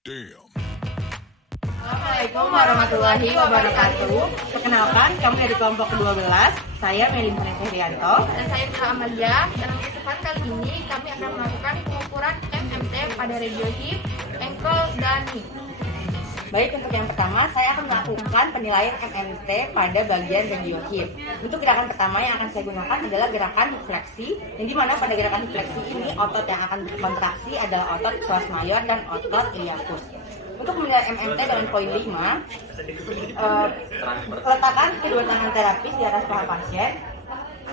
Damn. Assalamualaikum warahmatullahi wabarakatuh. Perkenalkan, kami dari kelompok ke-12. Saya Melin Herianto. Dan saya Tira Amalia. Dalam kesempatan kali ini kami akan melakukan pengukuran MMT pada radio hip, ankle, dan knee. Baik, untuk yang pertama, saya akan melakukan penilaian MMT pada bagian radio hip. Untuk gerakan pertama yang akan saya gunakan adalah gerakan hip fleksi, yang dimana pada gerakan hip fleksi ini otot yang akan berkontraksi adalah otot psoas mayor dan otot iliacus. Untuk menilai MMT dengan poin 5, letakkan kedua tangan terapis di atas paha pasien.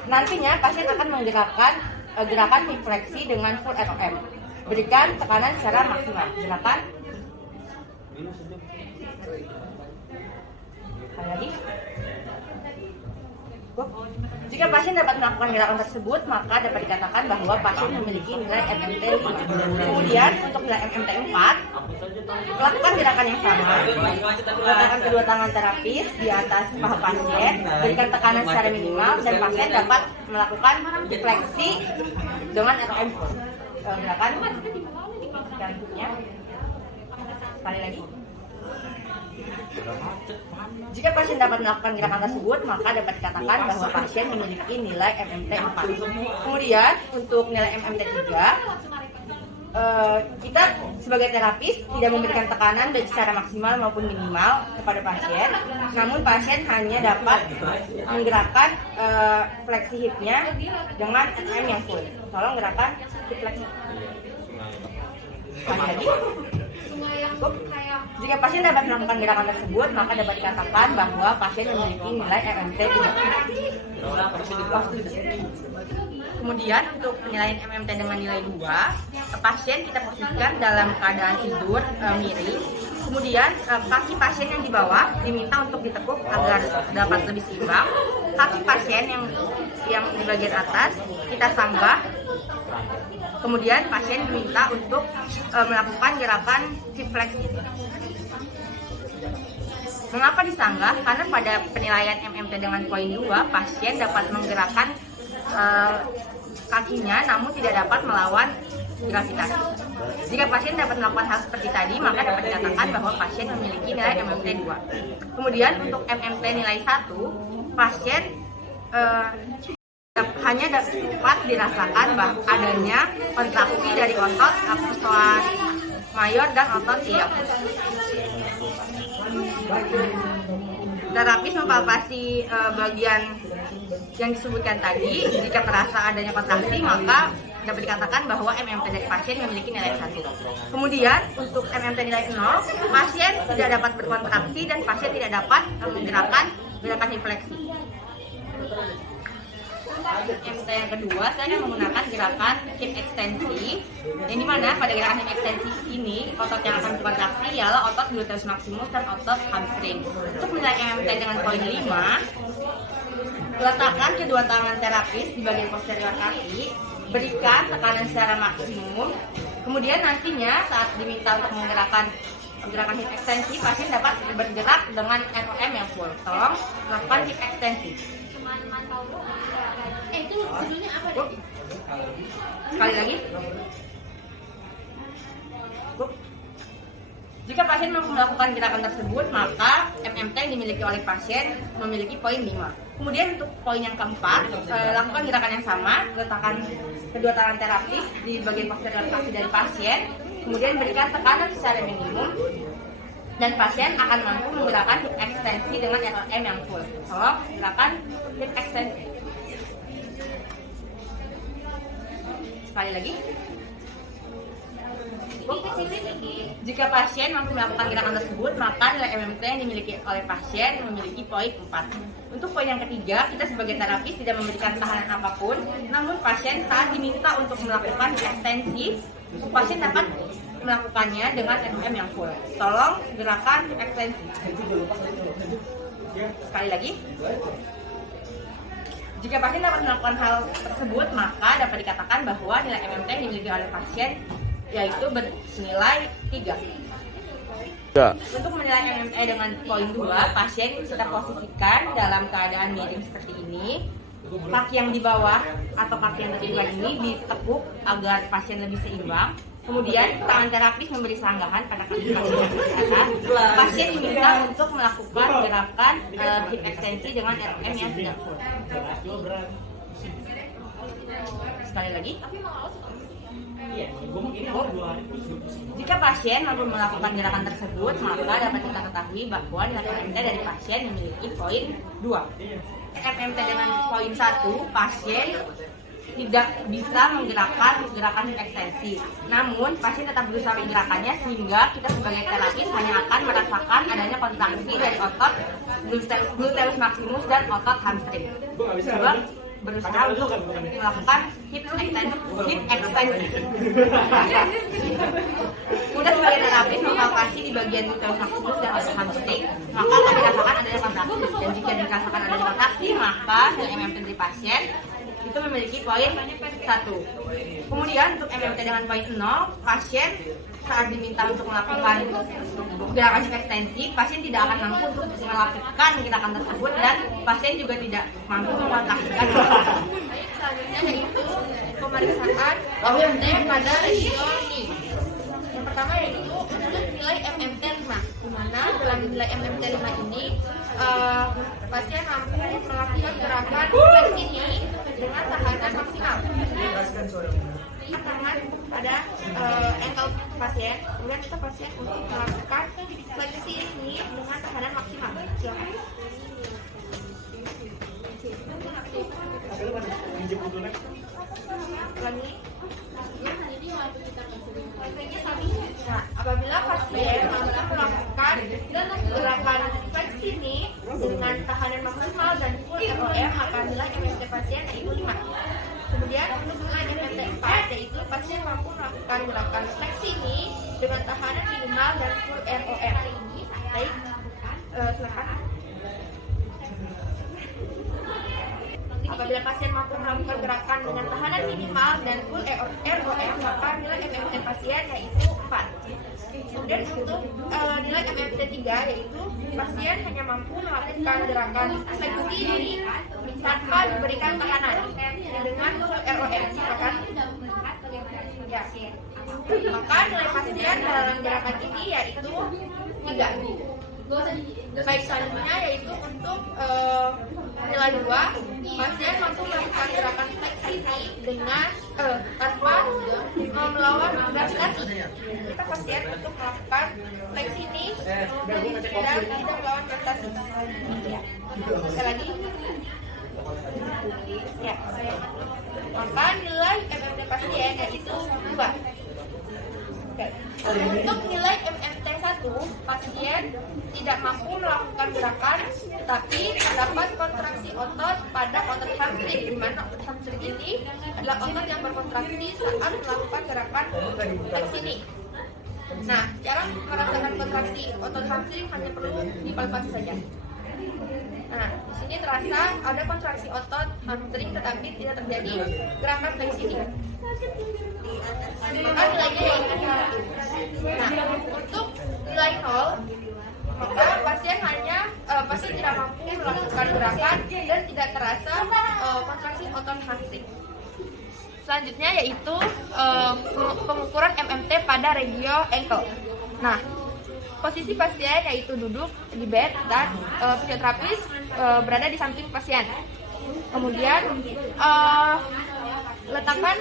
Nantinya pasien akan menggerakkan gerakan hip fleksi dengan full ROM. Berikan tekanan secara maksimal. Silakan. Lagi. Jika pasien dapat melakukan gerakan tersebut, maka dapat dikatakan bahwa pasien memiliki nilai MMT 5. Kemudian untuk nilai MMT 4, lakukan gerakan yang sama. Letakkan kedua tangan terapis di atas paha pasien, berikan tekanan secara minimal, dan pasien dapat melakukan fleksi dengan ROM. Gerakan selanjutnya. Sekali lagi. Jika pasien dapat melakukan gerakan tersebut, maka dapat dikatakan bahwa pasien memiliki nilai MMT 4. Kemudian untuk nilai MMT 3, kita sebagai terapis tidak memberikan tekanan baik secara maksimal maupun minimal kepada pasien. Namun pasien hanya dapat menggerakkan fleksi hipnya dengan RM yang full. Tolong gerakan hip fleksi. Lagi. Jika pasien dapat melakukan gerakan tersebut, maka dapat dikatakan bahwa pasien memiliki nilai MMT 3. Kemudian untuk penilaian MMT dengan nilai 2, pasien kita posisikan dalam keadaan tidur miring. Kemudian kaki pasien yang di bawah diminta untuk ditekuk agar dapat lebih seimbang. Kaki pasien yang di bagian atas kita sanggah. Kemudian pasien diminta untuk melakukan gerakan hip fleksi. Mengapa disanggah? Karena pada penilaian MMT dengan poin 2, pasien dapat menggerakkan kakinya namun tidak dapat melawan gravitasi. Jika pasien dapat melakukan hal seperti tadi, maka dapat dikatakan bahwa pasien memiliki nilai MMT 2. Kemudian untuk MMT nilai 1, pasien hanya dapat dirasakan adanya kontraksi dari otot psoas mayor dan otot iliacus. Terapis mempalpasi bagian yang disebutkan tadi. Jika terasa adanya kontraksi, maka dapat dikatakan bahwa MMT dari pasien memiliki nilai 1. Kemudian untuk MMT nilai 0, pasien tidak dapat berkontraksi dan pasien tidak dapat menggerakkan gerakan hip fleksi. MMT yang kedua, saya akan menggunakan gerakan hip ekstensi, yang dimana pada gerakan hip ekstensi ini otot yang akan berkontraksi ialah otot gluteus maximus dan otot hamstring. Untuk menilai MMT dengan poin 5, letakkan kedua tangan terapis di bagian posterior kaki, berikan tekanan secara maksimum. Kemudian nantinya saat diminta untuk menggerakkan gerakan hip ekstensi, pasien dapat bergerak dengan ROM yang full. Tolong lakukan hip ekstensi. Itu judulnya apa deh? Sekali lagi. Jika pasien mampu melakukan gerakan tersebut, maka MMT yang dimiliki oleh pasien memiliki poin 5. Kemudian untuk poin yang keempat, lakukan gerakan yang sama, letakkan kedua tangan terapis di bagian posterior kaki dari pasien, kemudian berikan tekanan secara minimum, dan pasien akan mampu menggerakkan hip ekstensi dengan ROM yang full. Tolong gerakan hip ekstensi. Sekali lagi. Jika pasien mampu melakukan gerakan tersebut, maka nilai MMT yang dimiliki oleh pasien memiliki poin 4. Untuk poin yang ketiga, kita sebagai terapis tidak memberikan tahanan apapun, namun pasien saat diminta untuk melakukan ekstensi, pasien dapat melakukannya dengan ROM yang full. Tolong gerakan ekstensi. Sekali lagi. Jika pasien dapat melakukan hal tersebut, maka dapat dikatakan bahwa nilai MMT yang dimiliki oleh pasien yaitu bernilai 3. Untuk menilai MMT dengan poin 2, pasien kita posisikan dalam keadaan miring seperti ini. Kaki yang di bawah atau kaki yang tertinggal ini ditekuk agar pasien lebih seimbang. Kemudian, tangan terapis memberi sanggahan pada kaki pasien ke atas. Pasien diminta untuk melakukan gerakan hip ekstensi dengan ROM yang tidak full. Sekali lagi. Jika pasien mampu melakukan gerakan tersebut, maka dapat kita ketahui bahwa nilai MMT dari pasien memiliki poin 2. MMT dengan poin 1, pasien tidak bisa menggerakkan gerakan hip ekstensi. Namun, pasien tetap berusaha menggerakkannya sehingga kita sebagai terapis hanya akan merasakan adanya kontraksi dari otot gluteus maximus dan otot hamstring. Coba berusaha untuk melakukan hip ekstensi. Udah sebagai terapis mempalpasi di bagian gluteus maximus dan otot hamstring, maka akan dirasakan adanya kontraksi. Dan jika dirasakan adanya kontraksi, maka nilai MMT dari pasien itu memiliki poin 1. Kemudian untuk MMT dengan poin 0, pasien saat diminta untuk melakukan gerakan hip ekstensi, pasien tidak akan mampu untuk melakukan gerakan tersebut dan pasien juga tidak mampu mengkontraksikan. Selanjutnya yaitu pemeriksaan MMT pada regio knee. Yang pertama yaitu untuk nilai MMT 5, di mana dalam nilai MMT 5 ini pasien mampu melakukan gerakan fleksi knee dengan tahanan maksimal. Tangan pada ankle pasien, kemudian kita pasien untuk melakukan fleksi knee dengan tahanan maksimal. Silakan. Ulangi. Nah, apabila pasien mampu melakukan gerakan fleksi knee dengan tahanan maksimal dan full ROM, maka nilai MMT pasien yaitu 5. Kemudian untuk nilai MMT 4 yaitu pasien mampu melakukan gerakan fleksi knee dengan tahanan minimal dan full ROM. Baik, silakan. Apabila pasien mampu melakukan gerakan dengan tahanan minimal dan full ROM, maka nilai MMT pasien yaitu 4. Kemudian untuk nilai MMT 3 yaitu pasien hanya mampu melakukan gerakan fleksi ini tanpa diberikan tahanan dengan full ROM. Silakan. Ya. Maka nilai pasien dalam gerakan ini yaitu 3. Baik, selanjutnya yaitu untuk nilai 2, pasien mampu melakukan gerakan fleksi dengan tanpa melawan gravitasi. Kita pasien untuk melakukan fleksi dan tidak melawan gravitasi. Ya. Sekali lagi. Ya. Maka nilai MMT pasien yaitu 2. Untuk nilai MMT 1, pasien tidak mampu melakukan gerakan, tetapi terdapat kontraksi otot pada otot hamstring, di mana otot hamstring ini adalah otot yang berkontraksi saat melakukan gerakan fleksi knee. Nah, cara merasakan kontraksi otot hamstring hanya perlu dipalpasi saja. Nah, di sini terasa ada kontraksi otot hamstring, tetapi tidak terjadi gerakan fleksi knee. Maka nilainya yaitu 1. Nah, untuk nilai 0, maka pasien tidak mampu melakukan gerakan dan tidak terasa kontraksi otot hamstring. Selanjutnya yaitu pengukuran MMT pada regio ankle. Nah, posisi pasien yaitu duduk di bed dan fisioterapis berada di samping pasien. Kemudian letakkan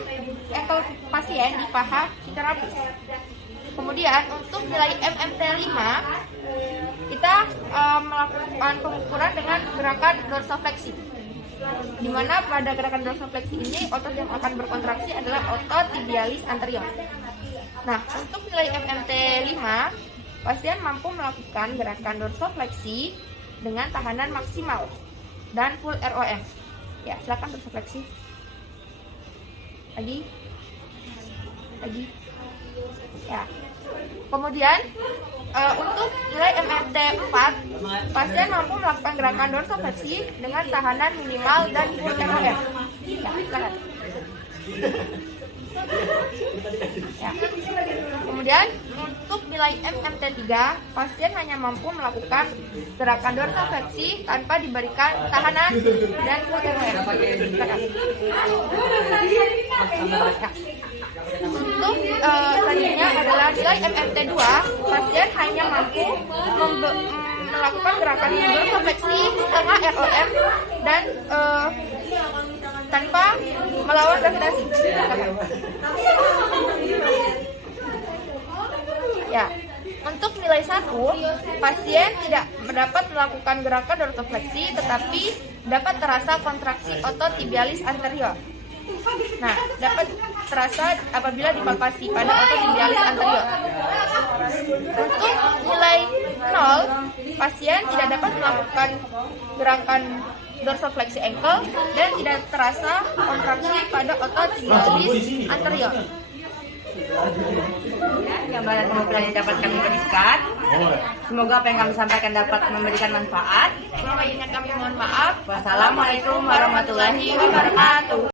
ankle pasien di paha fisioterapis. Kemudian untuk nilai MMT 5, kita melakukan pengukuran dengan gerakan dorsofleksi. Di mana pada gerakan dorsofleksi ini otot yang akan berkontraksi adalah otot tibialis anterior. Nah, untuk nilai MMT 5, pasien mampu melakukan gerakan dorsofleksi dengan tahanan maksimal dan full ROM. Ya, silakan dorsofleksi. Lagi. Ya. Kemudian untuk nilai MMT 4, pasien mampu melakukan gerakan dorsofleksi dengan tahanan minimal dan full ROM. Ya, silakan. Ya. Kemudian untuk nilai MMT 3, pasien hanya mampu melakukan gerakan dorsofleksi tanpa diberikan tahanan dan full ROM. Silakan. Ya. Untuk untuk selanjutnya adalah nilai MMT 2, pasien hanya mampu melakukan gerakan dorsifleksi setengah ROM dan tanpa melawan gravitasi. Ya, untuk nilai 1, pasien tidak dapat melakukan gerakan dorsifleksi tetapi dapat terasa kontraksi otot tibialis anterior. Nah, dapat terasa apabila dipalpasi pada otot tibialis anterior. Untuk nilai 0, pasien tidak dapat melakukan gerakan dorsifleksi ankle dan tidak terasa kontraksi pada otot tibialis anterior. Gambaran pengumpulan yang dapat kami berikan. Semoga apa yang kami sampaikan dapat memberikan manfaat. Kurang lebihnya kami mohon maaf. Wassalamualaikum warahmatullahi wabarakatuh.